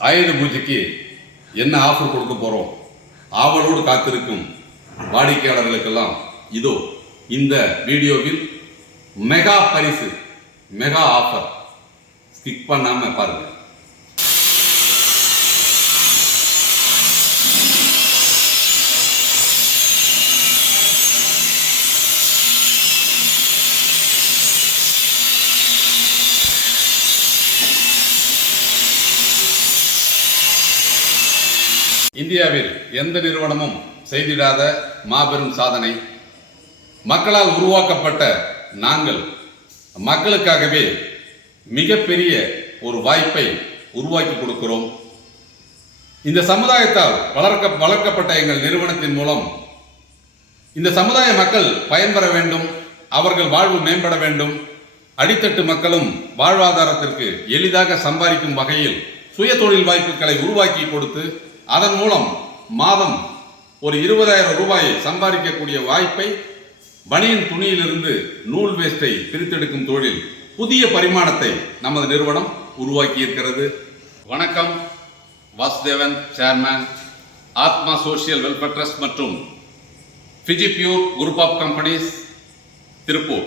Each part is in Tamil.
ஆயுத பூஜைக்கு என்ன ஆஃபர் கொடுக்க போகிறோம் ஆவலோடு காத்திருக்கும் வாடிக்கையாளர்களுக்கெல்லாம் இதோ இந்த வீடியோவில் மெகா பரிசு மெகா ஆஃபர் ஸ்கிப் பண்ணாமல் பாருங்கள் இந்தியாவில் எந்த நிறுவனமும் செய்திடாத மாபெரும் சாதனை. மக்களால் உருவாக்கப்பட்ட நாங்கள் மக்களுக்காகவே மிகப்பெரிய ஒரு வாய்ப்பை உருவாக்கி கொடுக்கிறோம். இந்த சமுதாயத்தால் வளர்க்க வளர்க்கப்பட்ட எங்கள் நிறுவனத்தின் மூலம் இந்த சமுதாய மக்கள் பயன்பெற வேண்டும் அவர்கள் வாழ்வு மேம்பட வேண்டும். அடித்தட்டு மக்களும் வாழ்வாதாரத்திற்கு எளிதாக சம்பாதிக்கும் வகையில் சுய தொழில் வாய்ப்புகளை உருவாக்கி கொடுத்து அதன் மூலம் மாதம் ஒரு இருபதாயிரம் ரூபாயை சம்பாதிக்கக்கூடிய வாய்ப்பை பனியன் துணியிலிருந்து நூல் வேஸ்டை பிரித்தெடுக்கும் தொழில் புதிய பரிமாணத்தை நமது நிறுவனம் உருவாக்கி இருக்கிறது வணக்கம். Vasudevan chairman Atma social welfare trust மற்றும் Fiji pure group of companies Tiruppur.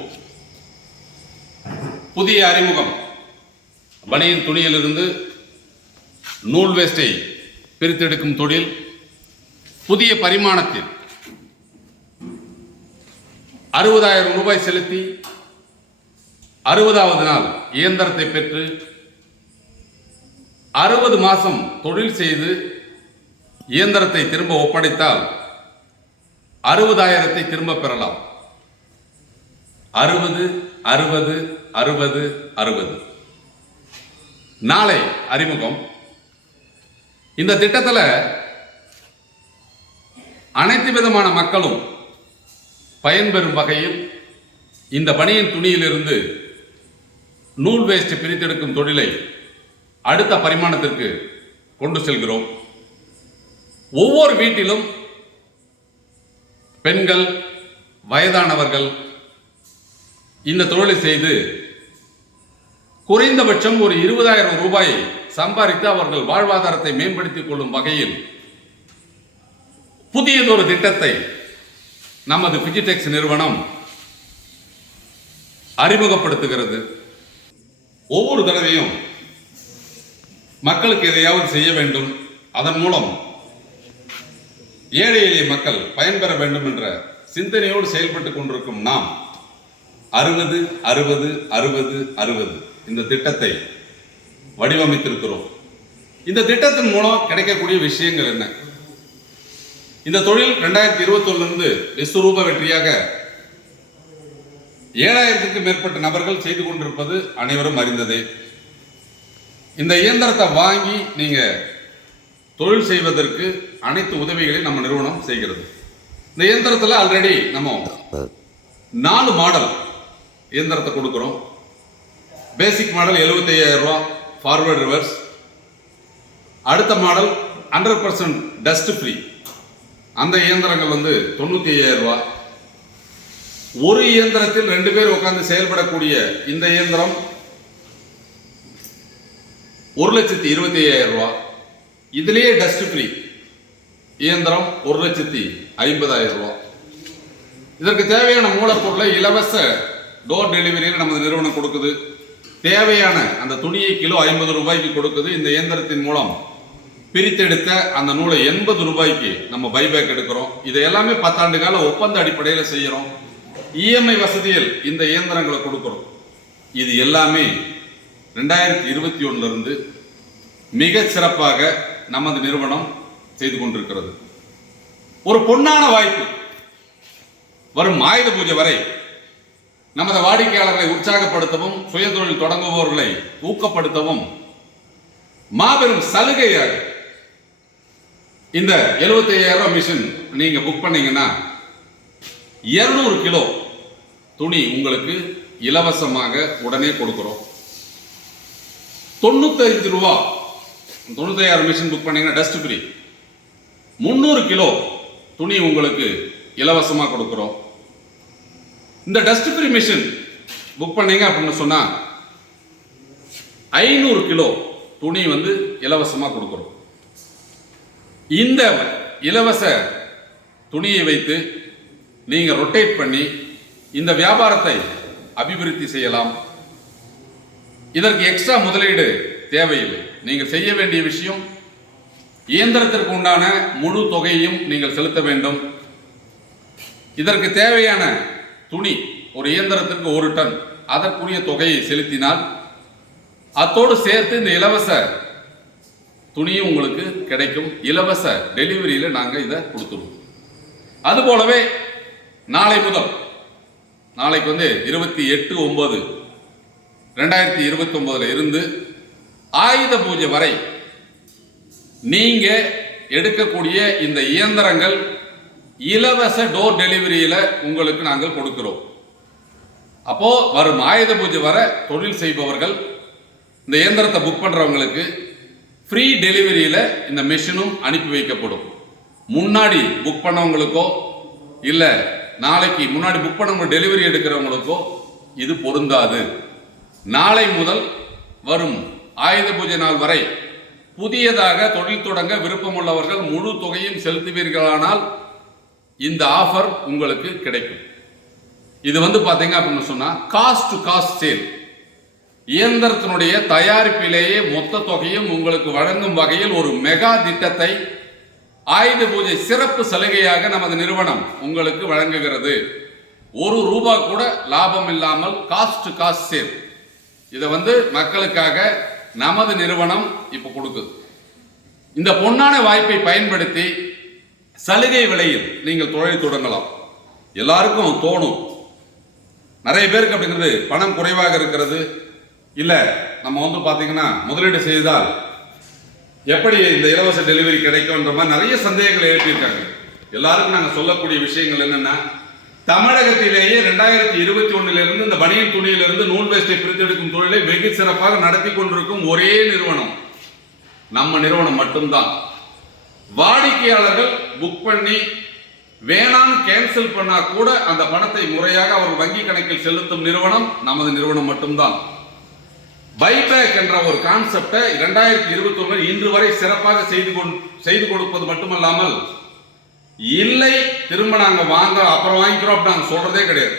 புதிய அறிமுகம். பனியின் துணியிலிருந்து நூல் வேஸ்டை பிரித்தெடுக்கும் தொழில் புதிய பரிமாணத்தில் அறுபதாயிரம் ரூபாய் செலுத்தி அறுபதாவது நாள் இயந்திரத்தை பெற்று அறுபது மாதம் தொழில் செய்து இயந்திரத்தை திரும்ப ஒப்படைத்தால் அறுபதாயிரத்தை திரும்ப பெறலாம். அறுபது அறுபது அறுபது அறுபது. நாளை அறிமுகம். இந்த திட்டத்தில் அனைத்து விதமான மக்களும் பயன்பெறும் வகையில் இந்த பணியின் துணியிலிருந்து நூல் வேஸ்ட் பிரித்தெடுக்கும் தொழிலை அடுத்த பரிமாணத்திற்கு கொண்டு செல்கிறோம். ஒவ்வொரு வீட்டிலும் பெண்கள் வயதானவர்கள் இந்த தொழிலை செய்து குறைந்தபட்சம் ஒரு இருபதாயிரம் ரூபாயை சம்பாதித்து அவர்கள் வாழ்வாதாரத்தை மேம்படுத்திக் கொள்ளும் வகையில் புதியதொரு திட்டத்தை நமது பிஜிடெக்ஸ் நிறுவனம் அறிமுகப்படுத்துகிறது. ஒவ்வொரு தடவையும் மக்களுக்கு எதையாவது செய்ய வேண்டும். அதன் மூலம் ஏழை எளிய மக்கள் பயன்பெற வேண்டும் என்ற சிந்தனையோடு செயல்பட்டு கொண்டிருக்கும் நாம் அறுபது அறுபது அறுபது அறுபது இந்த திட்டத்தை வடிவமைத்திருக்கிறோம். இந்த திட்டத்தின் மூலம் கிடைக்கக்கூடிய விஷயங்கள் என்ன? இந்த தொழில் ரெண்டாயிரத்தி இருபத்தொன்னிலிருந்து விஸ்வரூப வெற்றியாக ஏழாயிரத்துக்கு மேற்பட்ட நபர்கள் செய்து கொண்டிருப்பது அனைவரும் அறிந்ததே. இந்த இயந்திரத்தை வாங்கி நீங்க தொழில் செய்வதற்கு அனைத்து உதவிகளையும் நம்ம நிறுவனம் செய்கிறது. இந்த இயந்திரத்தில் ஆல்ரெடி நம்ம நாலு மாடல் இயந்திரத்தை கொடுக்குறோம். பேசிக் மாடல் எழுபத்தி ஐயாயிரம் ரூபா ஃபார்வர்ட் ரிவர்ஸ் அடுத்த model hundred percent dust free அந்த இயந்திரங்கள் வந்து தொண்ணூற்றி ஐயாயிரம் ரூபா. ஒரு இயந்திரத்தில் ரெண்டு பேர் உட்காந்து செயல்படக்கூடிய இந்த இயந்திரம் ஒரு லட்சத்தி இருபத்தி ஐயாயிரம் ரூபா. இதுலேயே டஸ்ட் ஃப்ரீ இயந்திரம் ஒரு லட்சத்தி ஐம்பதாயிரம் ரூபா. இதற்கு தேவையான மூலப்பொருளை இலவச டோர் டெலிவரியில் நமது நிறுவனம் கொடுக்குது. தேவையான அந்த துணியை கிலோ ஐம்பது ரூபாய்க்கு கொடுக்குது. இந்த இயந்திரத்தின் மூலம் பிரித்தெடுத்த அந்த நூலை எண்பது ரூபாய்க்கு நம்ம பைபேக் எடுக்கிறோம். இதை எல்லாமே பத்தாண்டு கால ஒப்பந்த அடிப்படையில் செய்கிறோம் இஎம்ஐ வசதியில் இந்த இயந்திரங்களை கொடுக்குறோம். இது எல்லாமே ரெண்டாயிரத்தி இருபத்தி இருந்து மிக சிறப்பாக நமது நிறுவனம் செய்து கொண்டிருக்கிறது. ஒரு பொன்னான வாய்ப்பு. வரும் ஆயுத பூஜை வரை நமது வாடிக்கையாளர்களை உற்சாகப்படுத்தவும் சுயதொழில் தொடங்குபவர்களை ஊக்கப்படுத்தவும் மாபெரும் சலுகையாக இந்த எழுபத்தி ஐயாயிரம் மிஷின் நீங்க புக் பண்ணீங்கன்னா 200 கிலோ துணி உங்களுக்கு இலவசமாக உடனே கொடுக்குறோம். தொண்ணூத்தஞ்சு ரூபா தொண்ணூத்தாயிரம் மிஷின் புக் பண்ணீங்கன்னா டஸ்ட் ஃப்ரீ முந்நூறு கிலோ துணி உங்களுக்கு இலவசமாக கொடுக்குறோம். இந்த டஸ்ட் ஃப்ரீ மிஷின் புக் பண்ணீங்க அப்படின்னு சொன்னால் ஐநூறு கிலோ துணி வந்து இலவசமாக கொடுக்குறோம். இந்த இலவச துணியை வைத்து நீங்கள் ரொட்டேட் பண்ணி இந்த வியாபாரத்தை அபிவிருத்தி செய்யலாம். இதற்கு எக்ஸ்ட்ரா முதலீடு தேவையில்லை. நீங்கள் செய்ய வேண்டிய விஷயம் இயந்திரத்திற்கு உண்டான முழு தொகையையும் நீங்கள் செலுத்த வேண்டும். இதற்கு தேவையான துணி ஒரு இயந்திரத்திற்கு ஒரு டன். அதற்குரிய தொகையை செலுத்தினால் அத்தோடு சேர்த்து இந்த இலவச துணியும் உங்களுக்கு கிடைக்கும். இலவச டெலிவரியில் நாங்கள் இதை கொடுத்துருவோம். அதுபோலவே நாளை முதல் நாளைக்கு வந்து இருபத்தி எட்டு ஒன்பது ரெண்டாயிரத்தி இருபத்தி ஒன்பதுல இருந்து ஆயுத பூஜை வரை நீங்கள் எடுக்கக்கூடிய இந்த இயந்திரங்கள் இலவச டோர் டெலிவரியில உங்களுக்கு நாங்கள் கொடுக்கிறோம். அப்போ வரும் ஆயுத பூஜை வர தொழில் செய்பவர்கள் இந்த இயந்திரத்தை புக் பண்றவங்களுக்கு ஃப்ரீ டெலிவரியில இந்த மெஷினும் அனுப்பி வைக்கப்படும். முன்னாடி புக் பண்ணவங்களுக்கோ இல்ல நாளைக்கு முன்னாடி புக் பண்ணவங்க டெலிவரி எடுக்கிறவங்களுக்கோ இது பொருந்தாது. நாளை முதல் வரும் ஆயுத பூஜை நாள் வரை புதியதாக தொழில் தொடங்க விருப்பமுள்ளவர்கள் முழு தொகையும் செலுத்துவீர்களானால் இந்த ஆஃபர் உங்களுக்கு கிடைக்கும். இது வந்து பார்த்தீங்க அப்படின்னு சொன்னால் காஸ்ட் டு காஸ்ட் சேல் இயந்திரத்தினுடைய தயாரிப்பிலேயே மொத்த தொகையும் உங்களுக்கு வழங்கும் வகையில் ஒரு மெகா திட்டத்தை ஆயுத பூஜை சிறப்பு சலுகையாக நமது நிறுவனம் உங்களுக்கு வழங்குகிறது. ஒரு ரூபா கூட லாபம் இல்லாமல் காஸ்ட் டு காஸ்ட் சேல் இதை வந்து மக்களுக்காக நமது நிறுவனம் இப்போ கொடுக்குது. இந்த பொன்னான வாய்ப்பை பயன்படுத்தி சலுகை விலையில் நீங்கள் தொழில் தொடங்கலாம். எல்லாருக்கும் தோணும். நிறைய பேருக்கு அப்படிங்கிறது பணம் குறைவாக இருக்கிறது. இல்லை நம்ம வந்து பார்த்தீங்கன்னா முதலீடு செய்தால் எப்படி இந்த இலவச டெலிவரி கிடைக்கும்ன்ற மாதிரி நிறைய சந்தேகங்களை எழுப்பியிருக்காங்க. எல்லாருக்கும் நாங்கள் சொல்லக்கூடிய விஷயங்கள் என்னென்னா தமிழகத்திலேயே ரெண்டாயிரத்தி இருபத்தி ஒன்றிலிருந்து இந்த பனியன் துணியிலிருந்து நூல் வேஸ்டை பிரித்தெடுக்கும் தொழிலை வெகு சிறப்பாக நடத்தி கொண்டிருக்கும் ஒரே நிறுவனம். நம்ம நிறுவனம் மட்டும்தான். வாடிக்கையாளர்கள் புக் பண்ணி வேணான்னு கேன்சல் பண்ணா கூட அந்த பணத்தை முறையாக அவர் வங்கி கணக்கில் செலுத்தும் நிறுவனம் நமது நிறுவனம் மட்டும்தான். பைபேக் என்ற ஒரு கான்செப்டை இரண்டாயிரத்தி இருபத்தி ஒன்று இன்று வரை சிறப்பாக செய்து கொண் செய்து கொடுப்பது மட்டுமல்லாமல் இல்லை திரும்ப நாங்கள் வாங்க அப்புறம் வாங்கிக்கிறோம் அப்படி நாங்கள் சொல்றதே கிடையாது.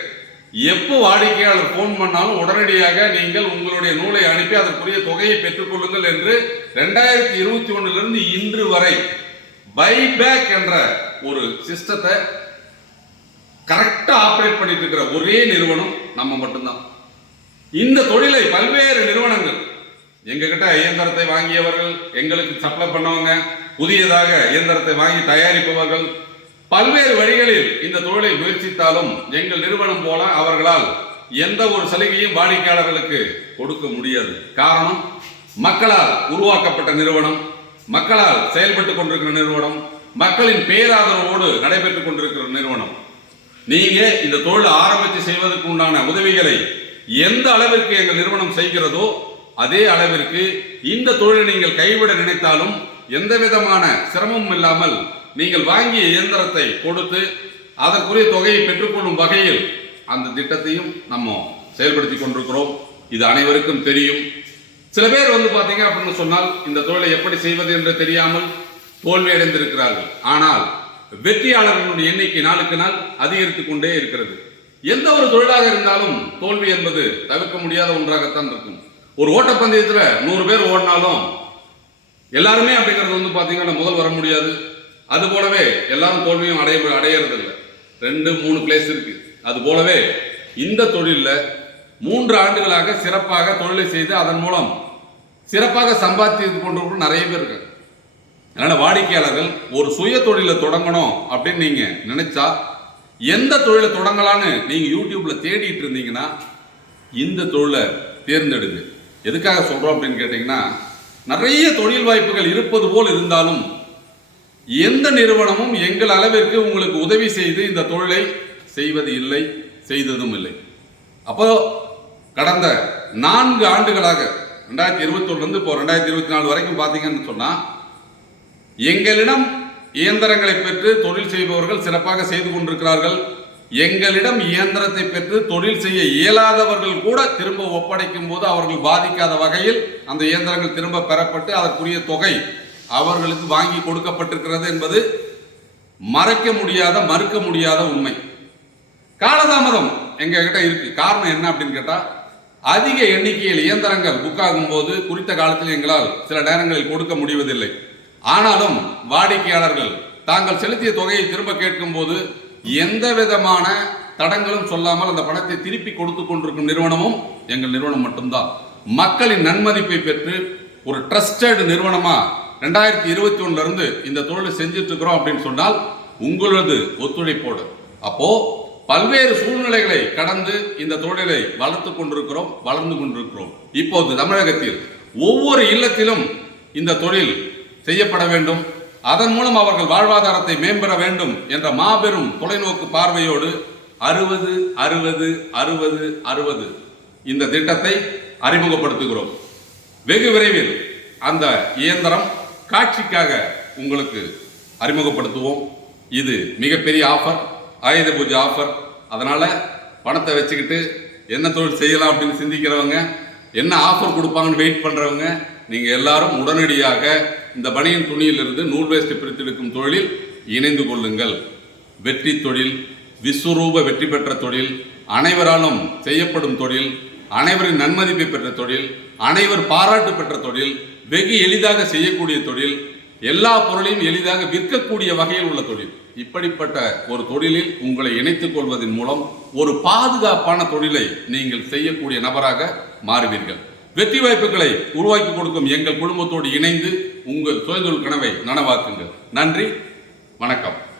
எப்போ வாடிக்கையாளர் ஃபோன் பண்ணாலும் உடனடியாக நீங்கள் உங்களுடைய நூலை அனுப்பி அதற்குரிய தொகையை பெற்றுக்கொள்ளுங்கள் என்று ரெண்டாயிரத்தி இருபத்தி ஒன்றிலிருந்து இன்று வரை பைபேக் என்ற ஒரு சிஸ்டத்தை கரெக்டாக ஆப்ரேட் பண்ணிட்டு இருக்கிற ஒரே நிறுவனம் நம்ம மட்டும்தான். இந்த தொழிலை பல்வேறு நிறுவனங்கள் எங்ககிட்ட இயந்திரத்தை வாங்கியவர்கள் எங்களுக்கு சப்ளை பண்ணவங்க புதியதாக இயந்திரத்தை வாங்கி தயாரிப்பவர்கள் பல்வேறு வழிகளில் இந்த தொழிலை முயற்சித்தாலும் எங்கள் நிறுவனம் போல அவர்களால் எந்த ஒரு சலுகையும் வாடிக்கையாளர்களுக்கு கொடுக்க முடியாது. காரணம் மக்களால் உருவாக்கப்பட்ட நிறுவனம். மக்களால் செயல்பட்டு கொண்டிருக்கிற நிறுவனம் மக்களின் பேராதரவோடு நடைபெற்றுக் கொண்டிருக்கிற நிறுவனம். நீங்க இந்த தொழில் ஆரம்பித்து செய்வதற்கு உண்டான உதவிகளை எந்த அளவிற்கு எங்கள் நிறுவனம் செய்கிறதோ அதே அளவிற்கு இந்த தொழிலை நீங்கள் கைவிட நினைத்தாலும் எந்த விதமான சிரமமும் இல்லாமல் நீங்கள் வாங்கிய இயந்திரத்தை கொடுத்து அதற்குரிய தொகையை பெற்றுக்கொள்ளும் வகையில் அந்த திட்டத்தையும் நம்ம செயல்படுத்தி கொண்டிருக்கிறோம். இது அனைவருக்கும் தெரியும். சில பேர் வந்து பாத்தீங்க அப்படின்னு சொன்னால் இந்த தொழிலை எப்படி செய்வது என்று தெரியாமல் தோல்வி அடைந்திருக்கிறார்கள் ஆனால் வெற்றியாளர்களுடைய எண்ணிக்கை நாளுக்கு நாள் அதிகரித்துக் கொண்டே இருக்கிறது. எந்த ஒரு தொழிலாக இருந்தாலும் தோல்வி என்பது தவிர்க்க முடியாத ஒன்றாகத்தான் இருக்கும். ஒரு ஓட்டப்பந்தயத்துல நூறு பேர் ஓடினாலும் எல்லாருமே அப்படிங்கிறது வந்து பாத்தீங்கன்னா முதல் வர முடியாது. அது போலவே எல்லாரும் தோல்வியும் அடைய அடையிறது ரெண்டு மூணு பிளேஸ் இருக்கு. அது போலவே இந்த தொழிலில் மூன்று ஆண்டுகளாக சிறப்பாக தொழிலை செய்து அதன் மூலம் சிறப்பாக சம்பாதித்து கொண்டவர்கள் நிறைய பேர் இருக்காங்க. அதனால் வாடிக்கையாளர்கள் ஒரு சுய தொழிலை தொடங்கணும் அப்படின்னு நீங்கள் நினைச்சா எந்த தொழிலை தொடங்கலான்னு நீங்கள் யூடியூப்பில் தேடிட்டு இருந்தீங்கன்னா இந்த தொழிலை தேர்ந்தெடுங்க. எதுக்காக சொல்கிறோம் அப்படின்னு கேட்டிங்கன்னா நிறைய தொழில் வாய்ப்புகள் இருப்பது போல் இருந்தாலும் எந்த நிறுவனமும் எங்கள் அளவிற்கு உங்களுக்கு உதவி செய்து இந்த தொழிலை செய்வது இல்லை செய்ததும் இல்லை. அப்போ கடந்த நான்கு ஆண்டுகளாக ரெண்டாயிரத்தி இருபத்தொன்னுலேருந்து இப்போ ரெண்டாயிரத்தி இருபத்தி நாலு வரைக்கும் பார்த்தீங்கன்னு சொன்னால் எங்களிடம் இயந்திரங்களை பெற்று தொழில் செய்பவர்கள் சிறப்பாக செய்து கொண்டிருக்கிறார்கள். எங்களிடம் இயந்திரத்தை பெற்று தொழில் செய்ய இயலாதவர்கள் கூட திரும்ப ஒப்படைக்கும் போது அவர்கள் பாதிக்காத வகையில் அந்த இயந்திரங்கள் திரும்ப பெறப்பட்டு அதற்குரிய தொகை அவர்களுக்கு வாங்கி கொடுக்கப்பட்டிருக்கிறது என்பது மறைக்க முடியாத மறுக்க முடியாத உண்மை. காலதாமதம் எங்ககிட்ட இருக்கு. காரணம் என்ன அப்படின்னு கேட்டால் அதிக எண்ணிக்கையில் இயந்திரங்கள் புக் ஆகும்போது குறித்த காலத்தில் எங்களால் சில நேரங்களில் கொடுக்க முடிவதில்லை. ஆனாலும் வாடிக்கையாளர்கள் தாங்கள் செலுத்திய தொகையை திரும்ப கேட்கும்போது எந்த விதமான தடங்களும் சொல்லாமல் அந்த பணத்தை திருப்பி கொடுத்து கொண்டிருக்கும் நிறுவனமும் எங்கள் நிறுவனம் மட்டும்தான். மக்களின் நன்மதிப்பை பெற்று ஒரு ட்ரஸ்டட் நிறுவனமா ரெண்டாயிரத்தி இருபத்தி ஒண்ணுல இருந்து இந்த தொழிலை செஞ்சுட்டு இருக்கிறோம் அப்படின்னு சொன்னால் உங்களது ஒத்துழைப்போடு. அப்போ பல்வேறு சூழ்நிலைகளை கடந்து இந்த தொழிலை வளர்த்து கொண்டிருக்கிறோம் வளர்ந்து கொண்டிருக்கிறோம். இப்போது தமிழகத்தில் ஒவ்வொரு இல்லத்திலும் இந்த தொழில் செய்யப்பட வேண்டும். அதன் மூலம் அவர்கள் வாழ்வாதாரத்தை மேம்பெற வேண்டும் என்ற மாபெரும் தொலைநோக்கு பார்வையோடு அறுபது அறுபது அறுபது அறுபது இந்த திட்டத்தை அறிமுகப்படுத்துகிறோம். வெகு விரைவில் அந்த இயந்திரம் காட்சிக்காக உங்களுக்கு அறிமுகப்படுத்துவோம். இது மிகப்பெரிய ஆஃபர். ஆயுத பூஜை ஆஃபர் அதனால் பணத்தை வச்சுக்கிட்டு என்ன தொழில் செய்யலாம் அப்படின்னு சிந்திக்கிறவங்க என்ன ஆஃபர் கொடுப்பாங்கன்னு வெயிட் பண்ணுறவங்க நீங்கள் எல்லாரும் உடனடியாக இந்த பனியின் துணியிலிருந்து நூல் வேஸ்ட் பிரித்தெடுக்கும் தொழிலில் இணைந்து கொள்ளுங்கள். வெற்றி தொழில் விஸ்வரூப வெற்றி பெற்ற தொழில் அனைவராலும் செய்யப்படும் தொழில் அனைவரின் நன்மதிப்பை பெற்ற தொழில் அனைவர் பாராட்டு பெற்ற தொழில் வெகு எளிதாக செய்யக்கூடிய தொழில் எல்லா பொருளையும் எளிதாக விற்கக்கூடிய வகையில் உள்ள தொழில். இப்படிப்பட்ட ஒரு தொழிலில் உங்களை இணைத்துக் கொள்வதன் மூலம் ஒரு பாதுகாப்பான தொழிலை நீங்கள் செய்யக்கூடிய நபராக மாறுவீர்கள். வெற்றி வாய்ப்புகளை உருவாக்கி கொடுக்கும் எங்கள் குடும்பத்தோடு இணைந்து உங்கள் சுயதொழில் கனவை நனவாக்குங்கள். நன்றி. வணக்கம்.